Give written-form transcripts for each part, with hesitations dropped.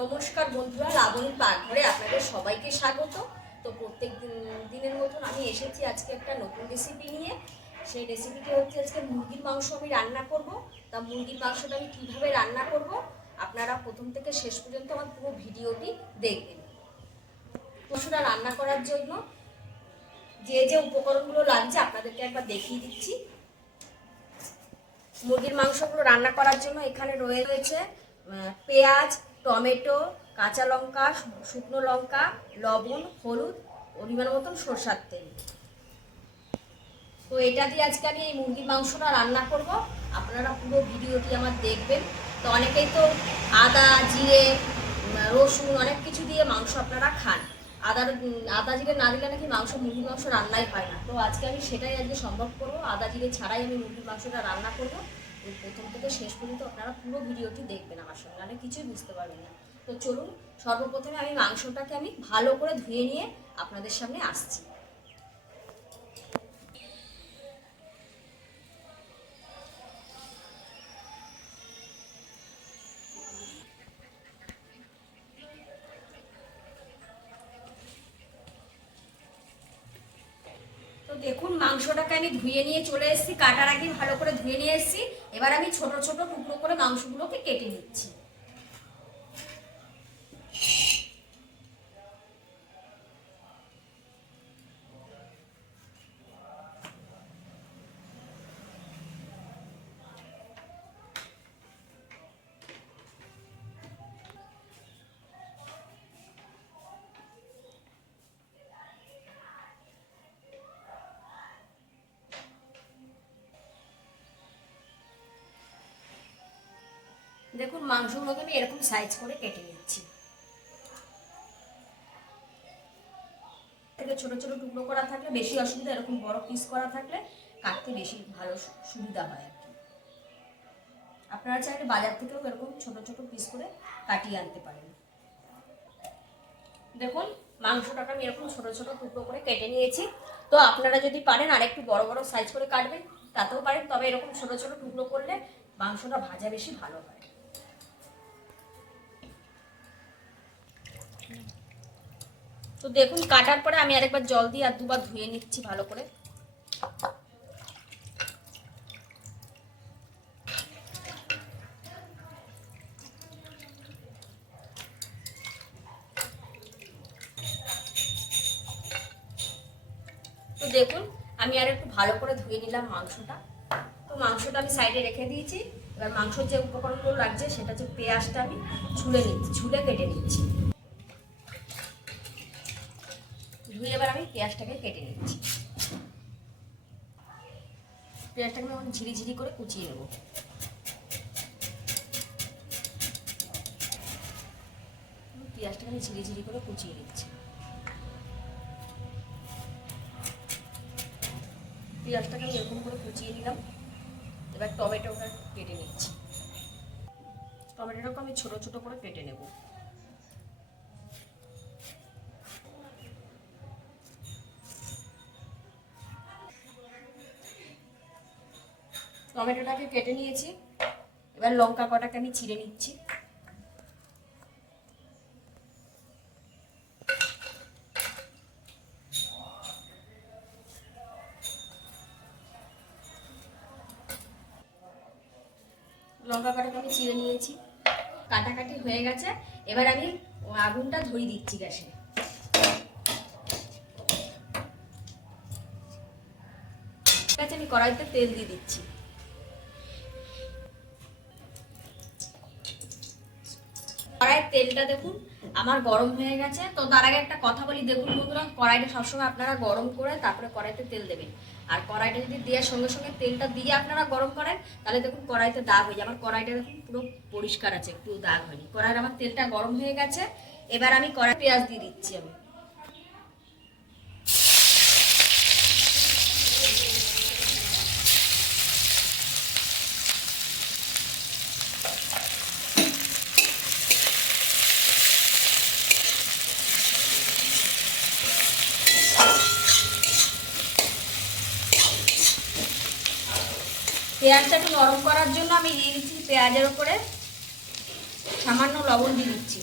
নমস্কার বন্ধুরা, লাবণীর পাকঘরে আপনাদের সবাইকে স্বাগত। তো প্রত্যেক দিনের মতন আমি এসেছি আজকে একটা নতুন রেসিপি নিয়ে। সেই রেসিপিটি হচ্ছে আজকে মুরগির মাংস আমি রান্না করব। তা মুরগির মাংসটা আমি কীভাবে রান্না করব আপনারা প্রথম থেকে শেষ পর্যন্ত আমার পুরো ভিডিওটি দেখবেন। মাংসটা রান্না করার জন্য যে যে উপকরণগুলো লাগছে আপনাদেরকে একবার দেখিয়ে দিচ্ছি। মুরগির মাংসগুলো রান্না করার জন্য এখানে রয়েছে পেঁয়াজ, টমেটো, কাঁচা লঙ্কা, শুকনো লঙ্কা, লবণ, হলুদ, পরিমাণ মতন সরষের তেল। তো এটা দিয়ে আজকে আমি এই মুরগির মাংসটা রান্না করব। আপনারা পুরো ভিডিওটি আমার দেখবেন। তো অনেকেই তো আদা, জিরে, রসুন অনেক কিছু দিয়ে মাংস আপনারা খান। আদা জিরে না দিলে নাকি মুরগির মাংস রান্নাই হয় না। তো আজকে আমি সেটাই আজকে সম্ভব করবো। আদা জিরে ছাড়াই আমি মুরগির মাংসটা রান্না করবো। প্রথম থেকে শেষ পর্যন্ত আপনারা পুরো ভিডিওটি দেখবেন আমার সঙ্গে, নাহলে কিছুই বুঝতে পারবেন না। তো চলুন, সর্বপ্রথমে আমি মাংসটাকে ভালো করে ধুয়ে নিয়ে আপনাদের সামনে আসছি। তো দেখুন, মাংসটাকে আমি ধুয়ে নিয়ে চলে এসেছি, কাটার আগে ভালো করে ধুয়ে নিয়ে এসেছি। এবার আমি ছোট ছোট টুকরো করে মাংসগুলোকে কেটে নিচ্ছি। দেখুন, মাংসগুলোকে আমি এরকম সাইজ করে কেটে নিচ্ছি। থেকে ছোট ছোট টুকরো করা থাকলে বেশি অসুবিধা, এরকম বড় পিস করা থাকলে কাটতে বেশি ভালো সুবিধা হয় আর কি। আপনারা চাইলে বাজার থেকেও এরকম ছোট ছোট পিস করে কাটিয়ে আনতে পারেন। দেখুন, মাংসটাকে আমি এরকম ছোট ছোট টুকরো করে কেটে নিয়েছি। তো আপনারা যদি পারেন আর একটু বড় বড় সাইজ করে কাটবেন তাতেও পারেন, তবে এরকম ছোট ছোট টুকরো করলে মাংসটা ভাজা বেশি ভালো হয়। তো দেখুন, কাটার পরে আমি আরেকবার জল দিয়ে আর দুবার ধুয়ে নিচ্ছি ভালো করে। তো দেখুন, আমি আর একটু ভালো করে ধুয়ে নিলাম মাংসটা। তো মাংসটা আমি সাইডে রেখে দিয়েছি। এবার মাংসর যে উপকরণগুলো লাগছে সেটা হচ্ছে পেঁয়াজটা আমি ছুলে কেটে নিচ্ছি। ধুয়ে এবার আমি পেঁয়াজটাকে কেটে নিচ্ছি। পেঁয়াজটাকে আমি ঝিরি করে কুচিয়ে নেব। পেঁয়াজটাকে আমি ঝিরি করে কুচিয়ে নিচ্ছি। পেঁয়াজটাকে আমি এরকম করে কুচিয়ে নিলাম। এবার টমেটোটা কেটে নিচ্ছি। টমেটোটাকে আমি ছোট ছোট করে কেটে নেব। টমেটোটাকে কেটে নিয়েছি। এবার লঙ্কা কটাকে আমি ছিঁড়ে নিচ্ছি। লঙ্কা কটাকে আমি ছিঁড়ে নিয়েছি, কাটাকাটি হয়ে গেছে। এবার আমি আগুনটা ধরিয়ে দিচ্ছি গ্যাসে। আমি কড়াইতে তেল দিয়ে দিচ্ছি। কড়াইয়ের তেলটা দেখুন আমার গরম হয়ে গেছে। তো তার আগে একটা কথা বলি, দেখুন বন্ধুরা, কড়াইটা সবসময় আপনারা গরম করে তারপরে কড়াইতে তেল দেবেন। আর কড়াইটা যদি দেওয়ার সঙ্গে সঙ্গে তেলটা দিয়ে আপনারা গরম করেন তাহলে দেখুন কড়াইতে দাগ হয়ে যায়। আমার কড়াইটা দেখুন পুরো পরিষ্কার আছে, একটু দাগ হয়নি। কড়াইয়ের আমার তেলটা গরম হয়ে গেছে। এবার আমি কড়াই পেঁয়াজ দিয়ে দিচ্ছি। আমি পেঁয়াজটা একটু নরম করার জন্য আমি দিয়ে দিচ্ছি পেঁয়াজের উপরে সামান্য লবণ দিয়ে দিচ্ছি।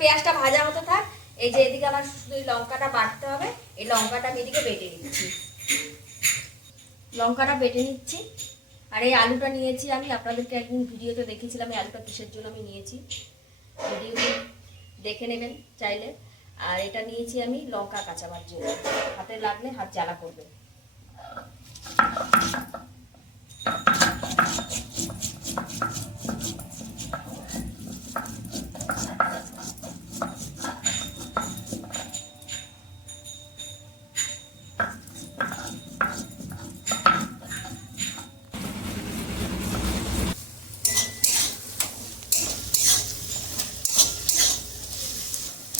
পেঁয়াজটা ভাজা হতে থাক। এই যে এদিকে আমার শুধু লঙ্কাটা বাটতে হবে, এই লঙ্কাটা আমি এদিকে বেটে নিচ্ছি। লঙ্কাটা বেটে নিচ্ছি। আর এই আলুটা নিয়েছি আমি, আপনাদেরকে একদিন ভিডিওতে দেখেছিলাম এই আলুটা কিসের জন্য আমি নিয়েছি, ভিডিওতে দেখে নেবেন চাইলে। আর এটা নিয়েছি আমি লঙ্কা কাঁচাবার জন্য, হাতে লাগলে হাত জ্বালা করবে।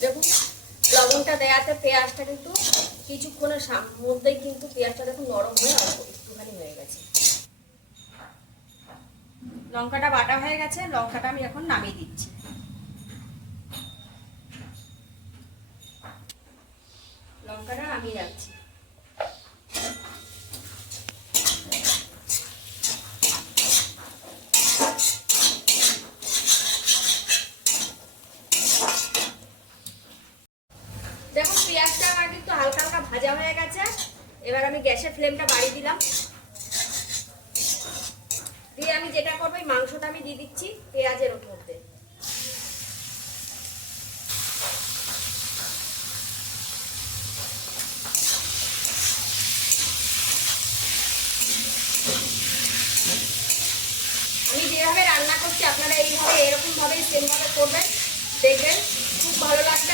দেখুন লবণটা দেওয়াতে পেঁয়াজটা কিন্তু কিছুক্ষণের মধ্যেই কিন্তু পেঁয়াজটা দেখুন নরম হয়ে একটুখানি হয়ে গেছে। লঙ্কাটা বাটা হয়ে গেছে, লঙ্কাটা আমি এখন নামিয়ে দিচ্ছি। লঙ্কাটা নামিয়ে যাচ্ছি। দেখুন পেঁয়াজটা আমার কিন্তু হালকা হালকা ভাজা হয়ে গেছে। এবার আমি গ্যাসের ফ্লেমটা বাড়িয়ে দিলাম, দিয়ে আমি যেটা করবো এই মাংসটা আমি দিয়ে দিচ্ছি পেঁয়াজের মধ্যে। আমি যেভাবে রান্না করছি আপনারা এইভাবে এরকম ভাবে সেম ভাবে করবেন, দেখবেন খুব ভালো লাগবে।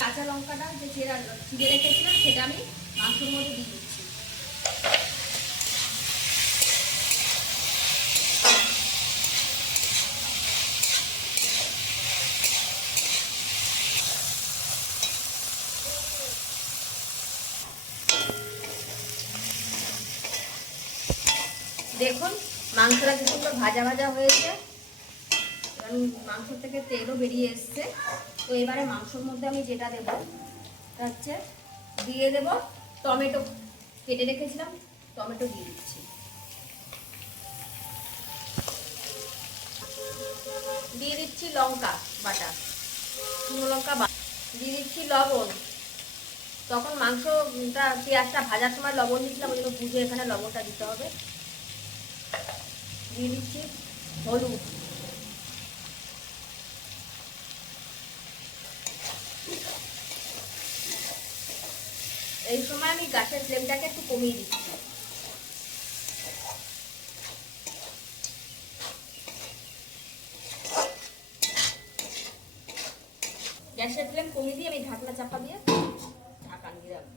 কাঁচা লঙ্কাটা যে চিড়ে রেখেছিলাম সেটা আমি মাংসের মধ্যে দিয়ে দিচ্ছি। দেখুন মাংসটা কি সুন্দর ভাজা ভাজা হয়েছে, মাংস থেকে তেলও বেরিয়ে এসছে। তো এবারে মাংসর মধ্যে আমি যেটা দেবো হচ্ছে দিয়ে দেব টমেটো, কেটে রেখেছিলাম টমেটো দিয়ে দিচ্ছি। দিয়ে দিচ্ছি লঙ্কা বাটা, শুকনো লঙ্কা বাটা, দিয়ে দিচ্ছি লবণ। তখন মাংসটা পেঁয়াজটা ভাজার সময় লবণ দিচ্ছিলাম, ওই জন্য বুঝে এখানে লবণটা দিতে হবে। দিয়ে দিচ্ছি হলুদ, এই সময় আমি গ্যাসের ফ্লেমটাকে একটু কমিয়ে দিচ্ছি। গ্যাসের ফ্লেম কমিয়ে দিয়ে আমি ঢাকনা চাপা দিয়ে ঢাকা দিয়ে রাখবো।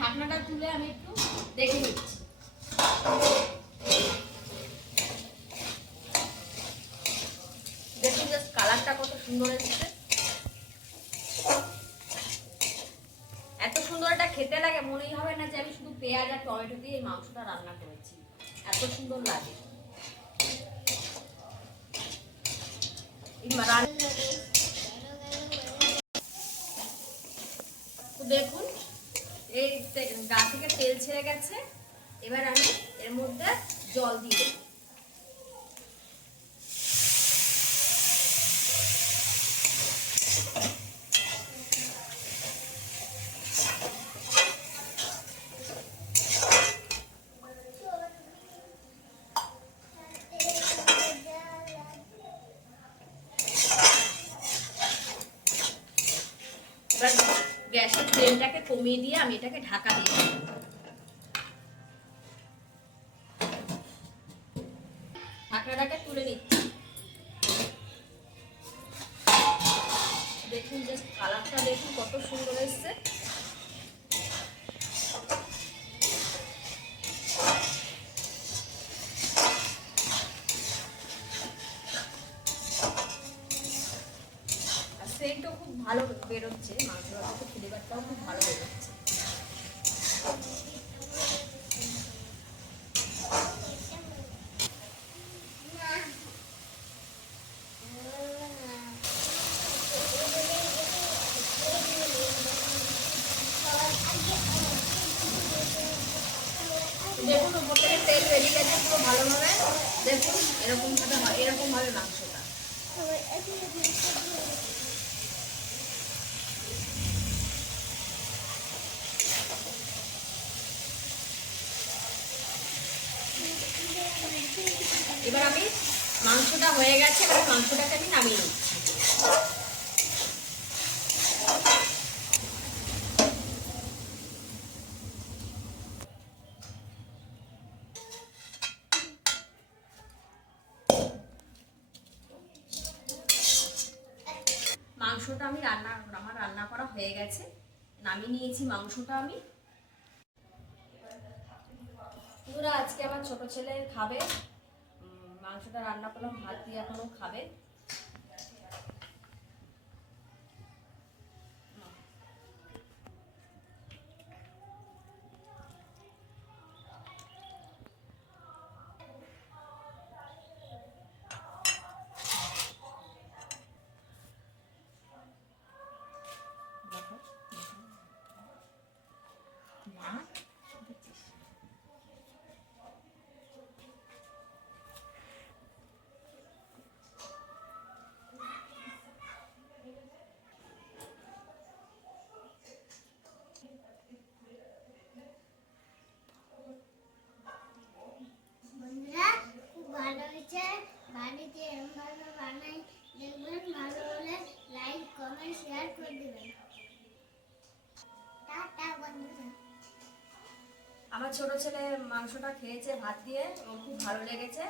ঢাকনাটা তুলে আমি একটু দেখে নিচ্ছি। দেখুন জাস্ট কালারটা কত সুন্দর এসেছে, এত সুন্দর এটা খেতে লাগে মনেই হবে না যে আমি শুধু পেঁয়াজ আর টমেটো দিয়ে এই মাংসটা রান্না করেছি, এত সুন্দর লাগে। তো দেখুন এই গা থেকে তেল ছেড়ে গেছে, এবার আমি এর মধ্যে জল দিয়ে দেব। গ্যাসের ফ্লেমটাকে কমিয়ে দিয়ে আমি এটাকে ঢাকা দিয়ে দেব। ঢাকনাটাকে তুলে নিচ্ছি। দেখুন জাস্ট কালারটা দেখুন কত সুন্দর এসছে। সেন্টও খুব ভালো বেরোচ্ছে, মাংসটাও ফ্লেভারটাও খুব ভালো বেরোচ্ছে। দেখুন উপর থেকে তেল বেরিয়ে গেছে পুরো ভালোভাবে। দেখুন এরকমভাবে হয়, এরকমভাবে মাংসটা। এবার আমি মাংসটা হয়ে গেছে, এবার মাংসটাকে আমি নামিয়ে নিচ্ছি। মাংসটা আমি আমার রান্না করা হয়ে গেছে, নামিয়ে নিয়েছি মাংসটা আমি। পুরো আজকে আমার ছোট ছেলে খাবে, মাংসটা রান্না করলাম, ভাত দিয়ে এখনো খাবে। বন্ধুরা খুব ভালো হয়েছে, বাড়িতে এমনভাবে বানাই দেখবেন, ভালো হলে লাইক কমেন্ট শেয়ার করে দেবেন। টাটা বন্ধুরা। আমার ছোট ছেলে মাংসটা খেয়েছে ভাত দিয়ে, ওর খুব ভালো লেগেছে।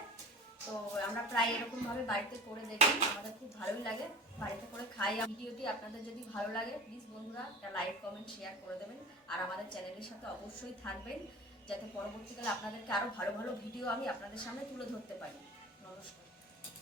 তো আমরা প্রায় এরকমভাবে বাড়িতে করে দেখি, আমাদের খুব ভালোই লাগে, বাড়িতে করে খাই। ভিডিওটি আপনাদের যদি ভালো লাগে প্লিজ বন্ধুরা একটা লাইক কমেন্ট শেয়ার করে দেবেন, আর আমাদের চ্যানেলের সাথে অবশ্যই থাকবেন, যাতে পরবর্তীকালে আপনাদেরকে আরও ভালো ভালো ভিডিও আমি আপনাদের সামনে তুলে ধরতে পারি। নমস্কার।